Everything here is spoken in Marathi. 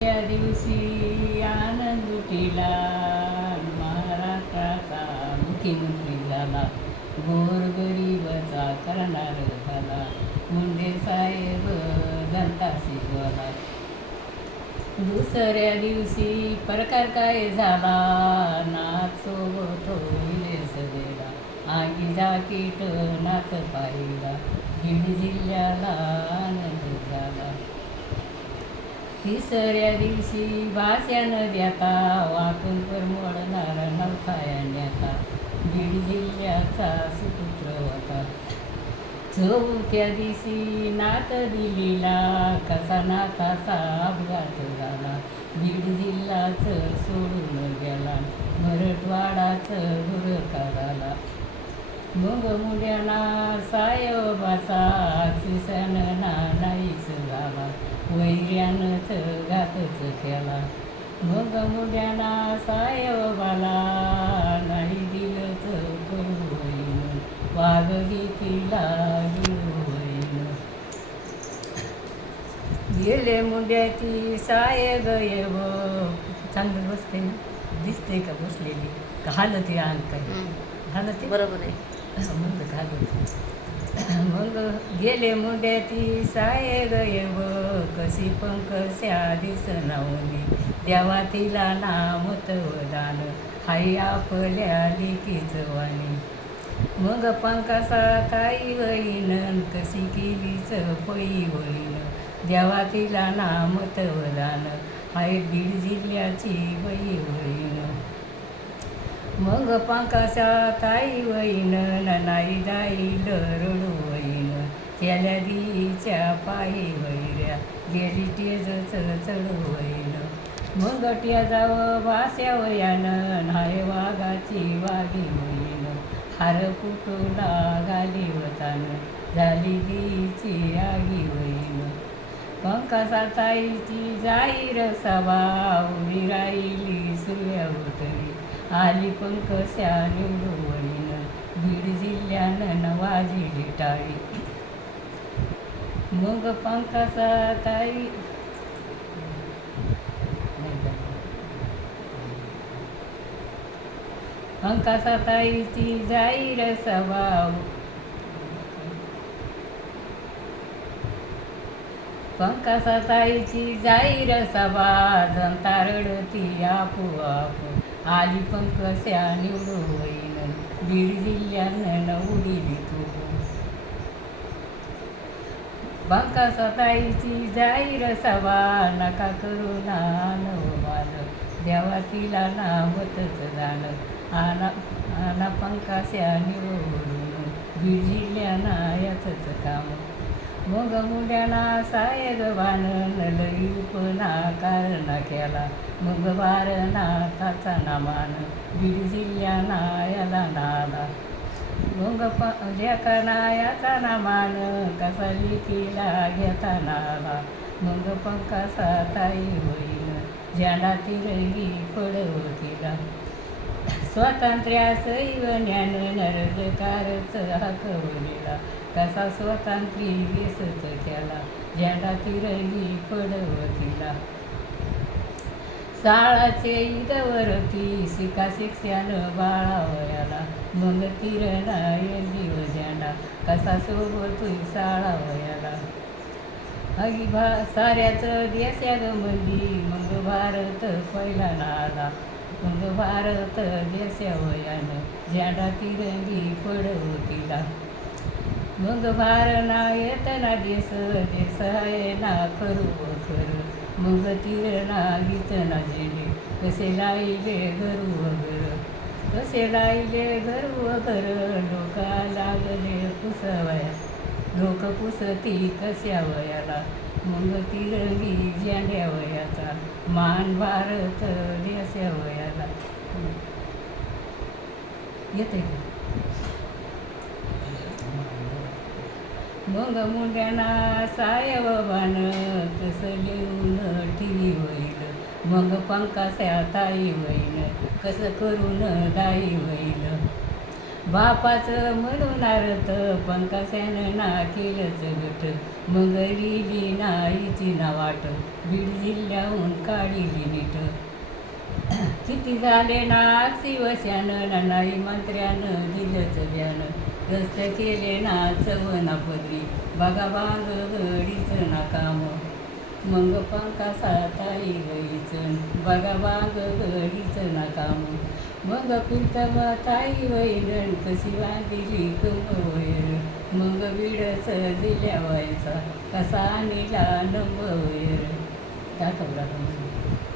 त्या दिवशी आनंद उठिला महाराष्ट्राचा मुख्यमंत्री झाला गोरगरीबाचा करणार झाला मुंडे साहेब जनता शिकवला दुसऱ्या दिवशी प्रकार काय झाला? नाच सोबत होईल सगळा आगी जाकीट नाक पाहिला. बीड जिल्ह्याला आनंद झाला. तिसऱ्या दिवशी भाषण देता वाटून परमोडणारा नव्हता या नेता बीड जिल्ह्याचा सुपुत्र होता. चौथ्या दिवशी नात दिलेला कसा नाथाचा अपघात झाला. बीड जिल्ह्याचं सोडून गेला. मराठवाडाचं गुरका झाला मग मुंड्याना साहेबाचा किसन ना नाहीच झाला वैर्यानंच घातच केला मग मुंड्याना साहेबाला नाही दिलंच होईन वागली तिला होईन गेले मुंड्याची साय गय व चांगलं बसते ना? दिसते का बसलेली? का हालत या अंक हालत बरोबर आहे. मग घालत मग गेले मुंड्याची साये गय व कशी पंकस्या दिसनावली. देवा तिला नामत दान हाय आपल्या लेकीच वाणी. मग पंकसा ताई वहीन कशी केलीच पई वळीन देवा तिला नामत दान हाय बीड जिल्ह्याची बाई वहीन. मग पंकसा ताई वहीन ननाई दाई रडू वहीन त्याला दीच्या पायी वैऱ्या गेली टेज चढू वहीन मग ट्या जाव वास्या वयानं नाय वाघाची वागी वहीन हार फुटूला गाली वतान झाली दीची आगी वहीन पंकासा ताईची जाहीर सभा उभी राहिली सूर्यावतरी आली पंकस्या निवडू बीड जिल्ह्यानं नवाजी टाळी. मग पंकसा ताई पंकसा ताईची जाहीर सभा. पंकसा ताईची जाहीर सभा जनता रडती आपू आप आली पंकस्या निवडू होईन बीड जिल्ह्यानं उडीली तू पंकसा ताईची जाहीर सवा नका करू ना नवमान देवा तिला नावतच जाण आना आना पंकास्या निवडून बीड जिल्ह्याना याचंच काम मग मुंड्याना सायगवान लईपणा कारणा केला. मग बार नाथाचा नामान बीड जिल्ह्याना याला नाला. मग प नायाचा नामान कसा लिखीला घेता नाला. मग पंकासा ताई होईल ज्याला तिरंगी पडवतीला स्वातंत्र्यास इव ज्ञान नरकारच हाकवलेला कसा स्वातंत्र्य वेसच त्याला ज्याला तिरंगी पडवतीला साळाचे ईदवरती शिका शिक्षण बाळावयाला मग तिरणा येली ज्याला कसा सोबत साळावयाला अगी भा साऱ्याच देशाग मंदी मग भारत पहिला नाला. मग भारत देशावयानं झेंडा तिरंगी पडवतीला मग भारना येतना देश देश आहे ना करू खर मग तिरणा गीतना झेंडे कसे लाईले घरू घर कसे लाईले घरू वगर लोका लागले पुसवया लोक पुसती कशा वयाला मग तिरंगी वय वयाचा मान भारत देशा वयाला. येते मग मुंड्याना सायव सायबान कसं लिहून ठेवी होईल. मग पंकास्या ताई होईल कसं करून दाई होईल? बापाचं म्हणून आरत पंकसानं ना केलंच गट. मग लिहिली नाईची ना वाट बीड जिल्ह्याहून काढिली नीट. किती झाले ना शिवशानं नाही मंत्र्यानं दिलंच ध्यान रस्त केले ना चवना पदरी बघा बाग घडीच ना काम. मग पंकासा ताई गईच बघा बाग घडीच ना काम. मग कुर्तवा ताई वैरण कशी बांधिली वैर मग विडस दिल्या व्हायचा कसा निला नंब वैर दाखवला